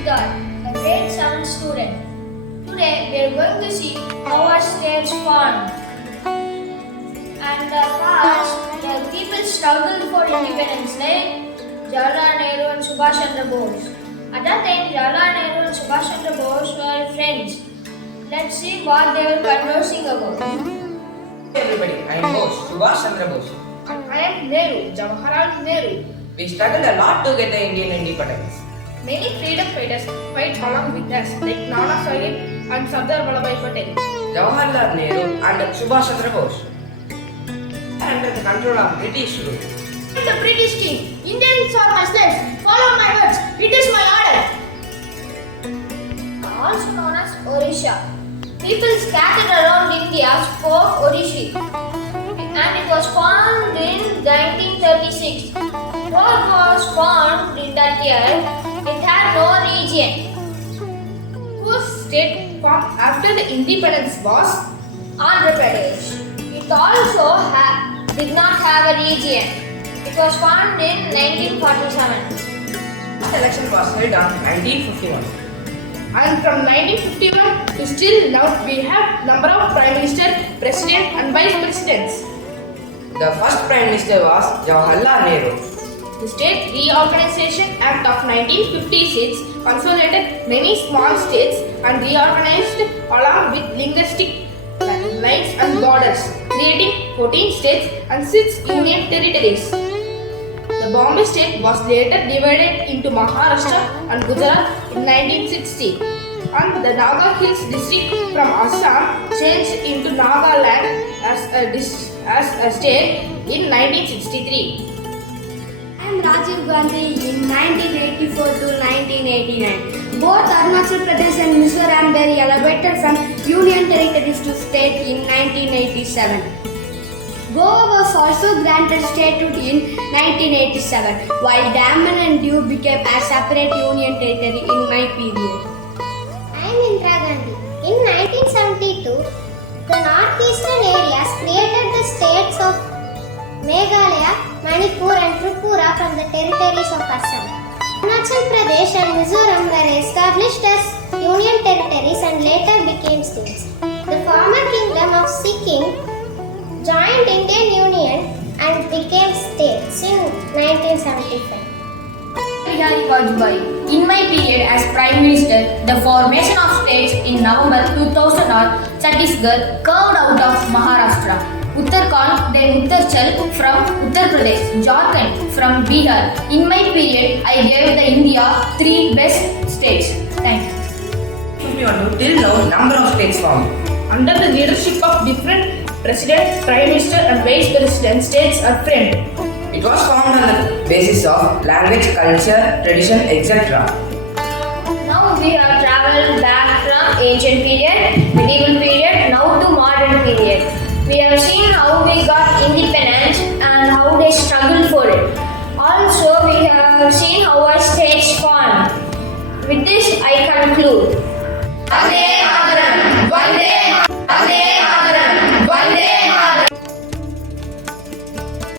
Siddharth, a grade 7 student. Today we are going to see how our states formed. And the past, the people struggled for independence like Jawaharlal Nehru and Subhash Chandra Bose. At that time, Jawaharlal Nehru and Subhash Chandra Bose were friends. Let's see what they were conversing about. Hey everybody, I am Bose, Subhash Chandra Bose. And I am Nehru, Jawaharlal Nehru. We struggled a lot to get the Indian independence. Many freedom fighters fight along with us like Nana Sahib and Sardar Vallabhbhai Patel. Jawaharlal Nehru and Subhash Chandra Bose under the control of British rule. I am the British king. Indians are my slaves. Follow my words. It is my order. Also known as Orisha. People scattered around India spoke Orishi. And it was formed in 1936. Though it was formed in that year, it had no region. Whose state formed after the independence was Andhra Pradesh. It also did not have a region. It was formed in 1947. Last election was held on 1951. and from 1951 to still now we have number of Prime Minister, President and Vice Presidents. The first Prime Minister was Jawaharlal Nehru. The State Reorganization Act of 1956 consolidated many small states and reorganized along with linguistic lines and borders, creating 14 states and 6 union territories. The Bombay state was later divided into Maharashtra and Gujarat in 1960, and the Naga Hills district from Assam changed into Nagaland as a state in 1963. I am Rajiv Gandhi in 1984 to 1989. Both Arunachal Pradesh and Mizoram were elevated from union territories to state in 1987. Goa was also granted statehood in 1987, while Daman and Diu became a separate union territory in my period. I am Indira Gandhi. In 1972, the northeastern areas created the states of Meghalaya, Manipur and Tripura from the territories of Assam. Arunachal Pradesh and Mizoram were established as union territories and later became states. The former kingdom of Sikkim joined Indian Union and became states in 1975. Bihari Vajpayee. In my period as Prime Minister, the formation of states in November 2000 are Chhattisgarh carved out of Maharashtra, Uttarakhand, then Uttarakhand from Uttar Pradesh, Jharkhand from Bihar. In my period, I gave the India 3 best states. Thank you. Till now, number of states formed. Under the leadership of different President, Prime Minister and Vice President, states are framed. It was formed on the basis of language, culture, tradition, etc. Now we have traveled back from ancient period, medieval period, now to modern period. We have seen how we got independence and how they struggled for it. Also, we have seen how our states formed. With this, I conclude. Vande Mataram. Vande Mataram.